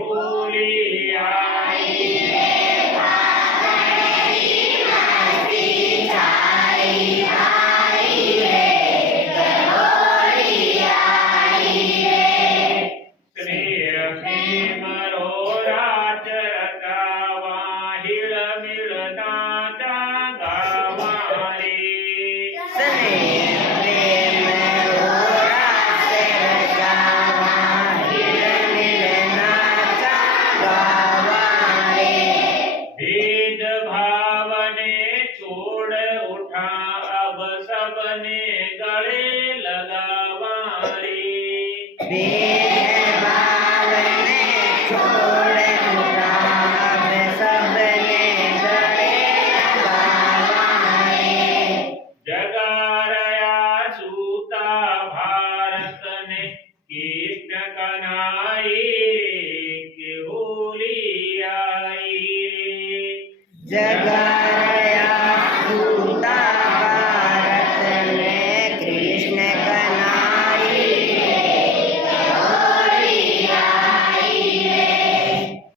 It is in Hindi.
होली आई रे भागड़ी मस्ती छाई आई रे होली आई रे स्नेह प्रेम रो राज रचावा हिल मिलना जागावा रे स्नेह प्रेम रो रास रचावा हिल मिलना जागावा रे भेद भाव ने छोड़ उठा अब सबने गले लगावा रे भेद भाव ने छोड़ उठा अब सबने गले लगावा रे जगारया सूता भारत ने कृष्ण कन्हई के होली आई रे जगा